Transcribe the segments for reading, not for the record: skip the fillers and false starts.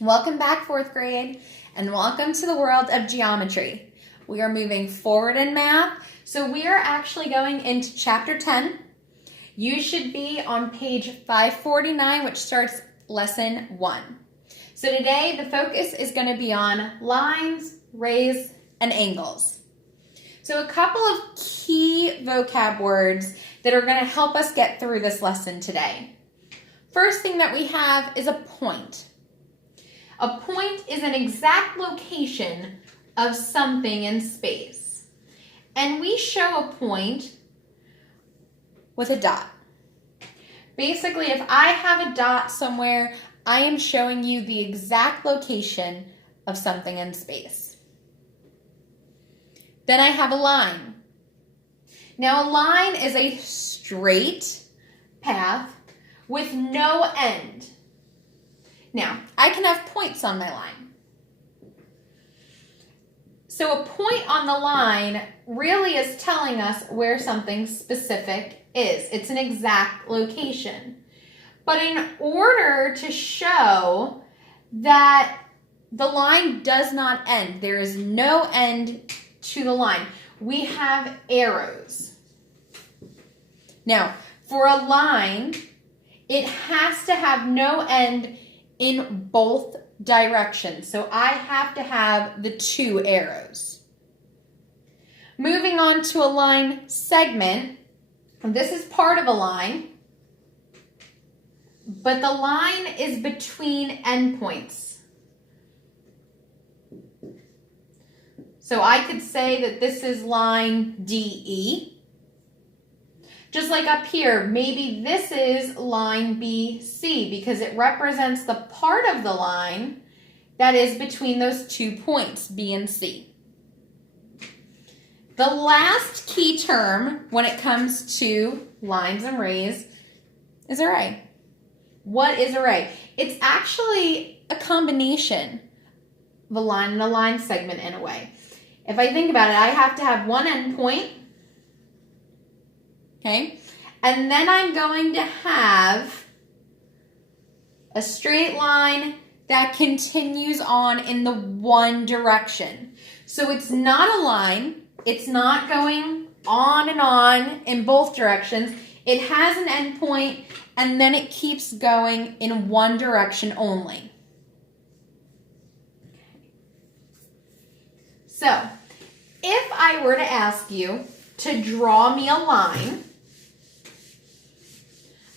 Welcome back, fourth grade, and welcome to the world of geometry. We are moving forward in math, so we are actually going into chapter 10. You should be on page 549, which starts lesson 1. So today, the focus is going to be on lines, rays, and angles. So a couple of key vocab words that are going to help us get through this lesson today. First thing that we have is a point. A point is an exact location of something in space. And we show a point with a dot. Basically, if I have a dot somewhere, I am showing you the exact location of something in space. Then I have a line. Now, a line is a straight path with no end. Now, I can have points on my line. So a point on the line really is telling us where something specific is. It's an exact location. But in order to show that the line does not end, there is no end to the line, we have arrows. Now, for a line, it has to have no end in both directions. So I have to have the 2 arrows. Moving on to a line segment. This is part of a line, but the line is between endpoints. So I could say that this is line DE. Just like up here, maybe this is line BC because it represents the part of the line that is between those 2 points, B and C. The last key term when it comes to lines and rays is array. What is array? It's actually a combination of a line and a line segment in a way. If I think about it, I have to have one endpoint. Okay, and then I'm going to have a straight line that continues on in the one direction. So it's not a line, it's not going on and on in both directions. It has an endpoint and then it keeps going in one direction only. So if I were to ask you to draw me a line,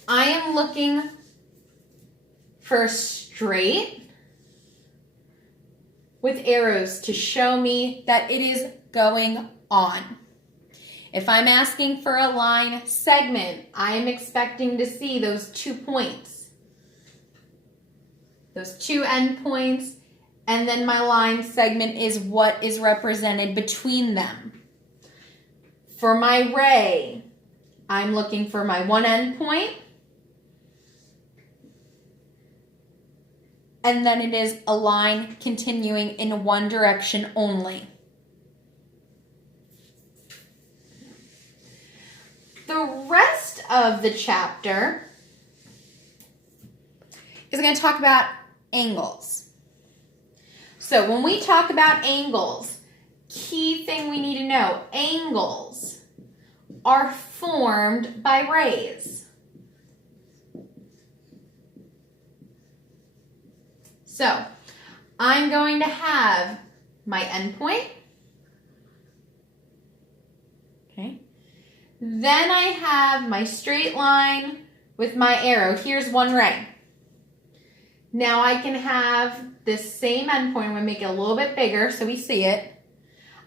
I am looking for straight with arrows to show me that it is going on. If I'm asking for a line segment, I am expecting to see those 2 points, those 2 endpoints, and then my line segment is what is represented between them. For my ray, I'm looking for my one endpoint, and then it is a line continuing in one direction only. The rest of the chapter is going to talk about angles. So when we talk about angles, key thing we need to know, angles are formed by rays. So I'm going to have my endpoint. Okay. Then I have my straight line with my arrow. Here's one ray. Now I can have this same endpoint. I'm going to make it a little bit bigger so we see it.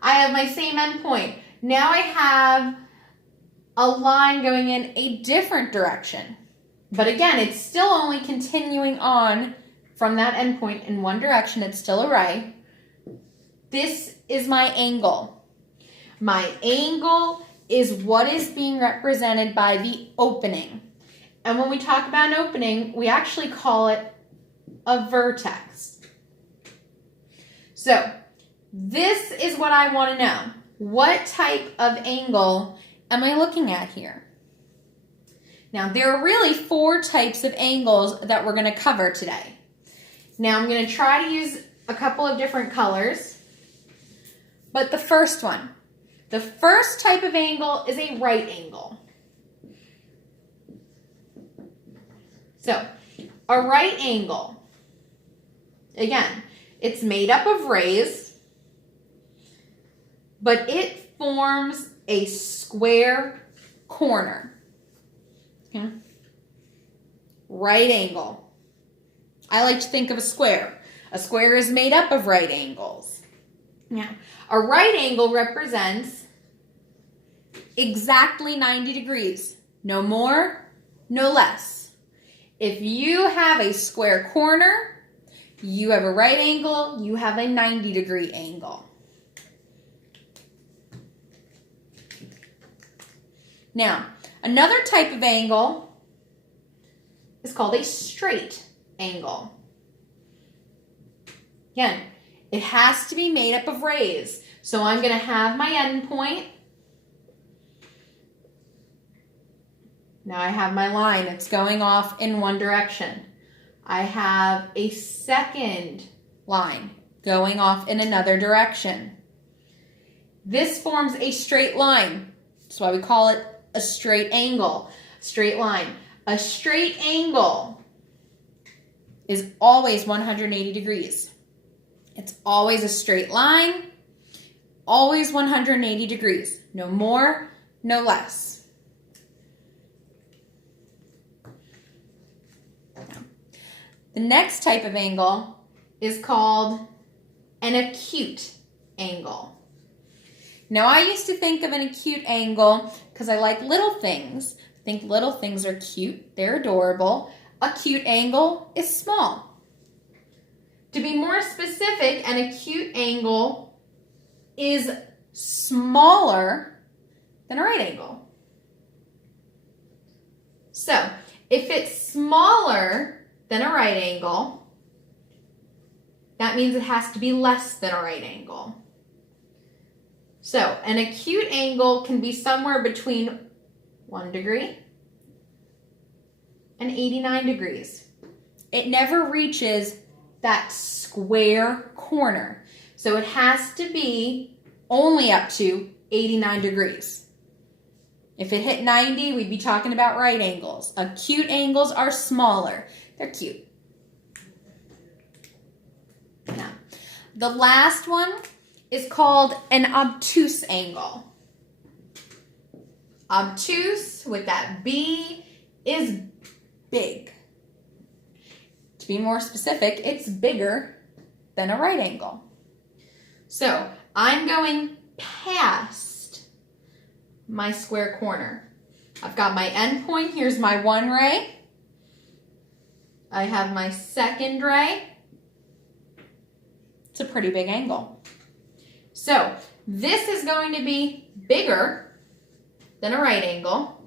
I have my same endpoint. Now I have a line going in a different direction. But again, it's still only continuing on from that endpoint in one direction. It's still a ray. This is my angle. My angle is what is being represented by the opening. And when we talk about an opening, we actually call it a vertex. So this is what I want to know. What type of angle am I looking at here? Now, there are really 4 types of angles that we're going to cover today. Now I'm going to try to use a couple of different colors. But the first type of angle is a right angle. So, a right angle, again, it's made up of rays, but it forms a square corner. Okay. Right angle. I like to think of a square. A square is made up of right angles. Now, a right angle represents exactly 90 degrees. No more, no less. If you have a square corner, you have a right angle, you have a 90-degree angle. Now, another type of angle is called a straight angle. Again, it has to be made up of rays. So I'm going to have my end point. Now I have my line. It's going off in one direction. I have a second line going off in another direction. This forms a straight line. That's why we call it a straight angle, straight line. A straight angle is always 180 degrees. It's always a straight line, always 180 degrees. No more, no less. The next type of angle is called an acute angle. Now, I used to think of an acute angle because I like little things. I think little things are cute. They're adorable. Acute angle is small. To be more specific, an acute angle is smaller than a right angle. So, if it's smaller than a right angle, that means it has to be less than a right angle. So, an acute angle can be somewhere between 1 degree and 89 degrees. It never reaches that square corner. So, it has to be only up to 89 degrees. If it hit 90, we'd be talking about right angles. Acute angles are smaller. They're cute. Now, the last one is called an obtuse angle. Obtuse, with that B, is big. To be more specific, it's bigger than a right angle. So, I'm going past my square corner. I've got my end point. Here's my one ray. I have my second ray. It's a pretty big angle. So this is going to be bigger than a right angle,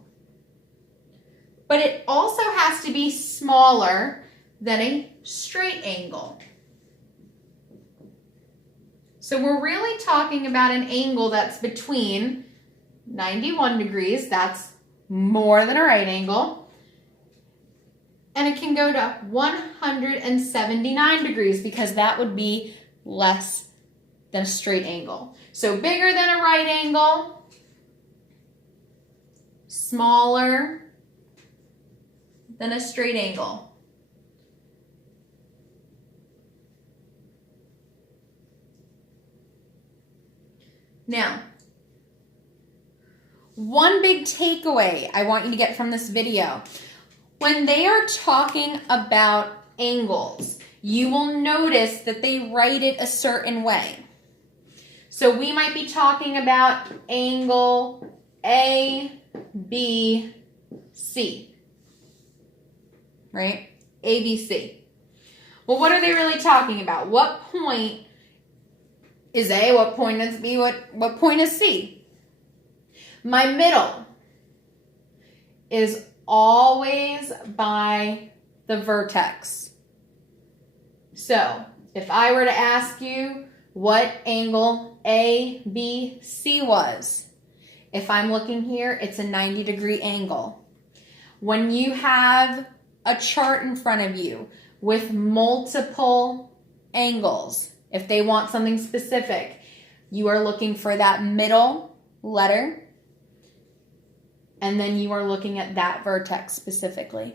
but it also has to be smaller than a straight angle. So we're really talking about an angle that's between 91 degrees, that's more than a right angle, and it can go to 179 degrees because that would be less than a straight angle. So bigger than a right angle, smaller than a straight angle. Now, one big takeaway I want you to get from this video. When they are talking about angles, you will notice that they write it a certain way. So we might be talking about angle A, B, C. Right? A, B, C. Well, what are they really talking about? What point is A? What point is B? What point is C? My middle is always by the vertex. So, if I were to ask you what angle A, B, C was, if I'm looking here, it's a 90-degree angle. When you have a chart in front of you with multiple angles. If they want something specific, you are looking for that middle letter, and then you are looking at that vertex specifically.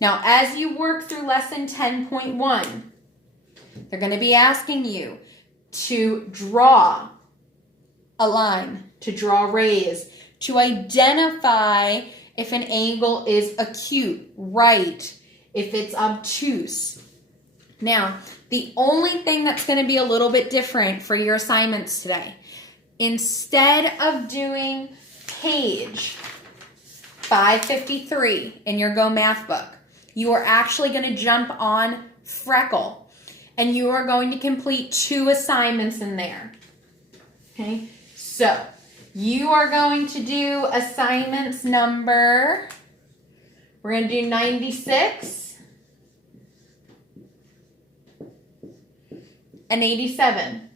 Now, as you work through lesson 10.1, they're going to be asking you to draw a line, to draw rays, to identify if an angle is acute, right, if it's obtuse. Now, the only thing that's going to be a little bit different for your assignments today, instead of doing page 553 in your Go Math book, you are actually going to jump on Freckle, and you are going to complete 2 assignments in there. Okay, so you are going to do assignments number, we're going to do 96 and 87.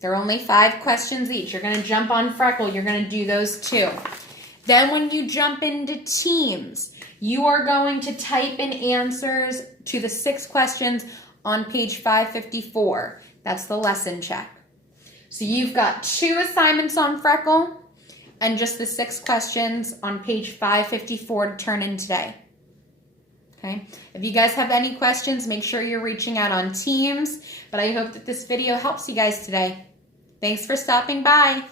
They're only 5 questions each. You're going to jump on Freckle. You're going to do those 2. Then when you jump into Teams, you are going to type in answers to the 6 questions on page 554. That's the lesson check. So you've got 2 assignments on Freckle and just the 6 questions on page 554 to turn in today. Okay. If you guys have any questions, make sure you're reaching out on Teams. But I hope that this video helps you guys today. Thanks for stopping by.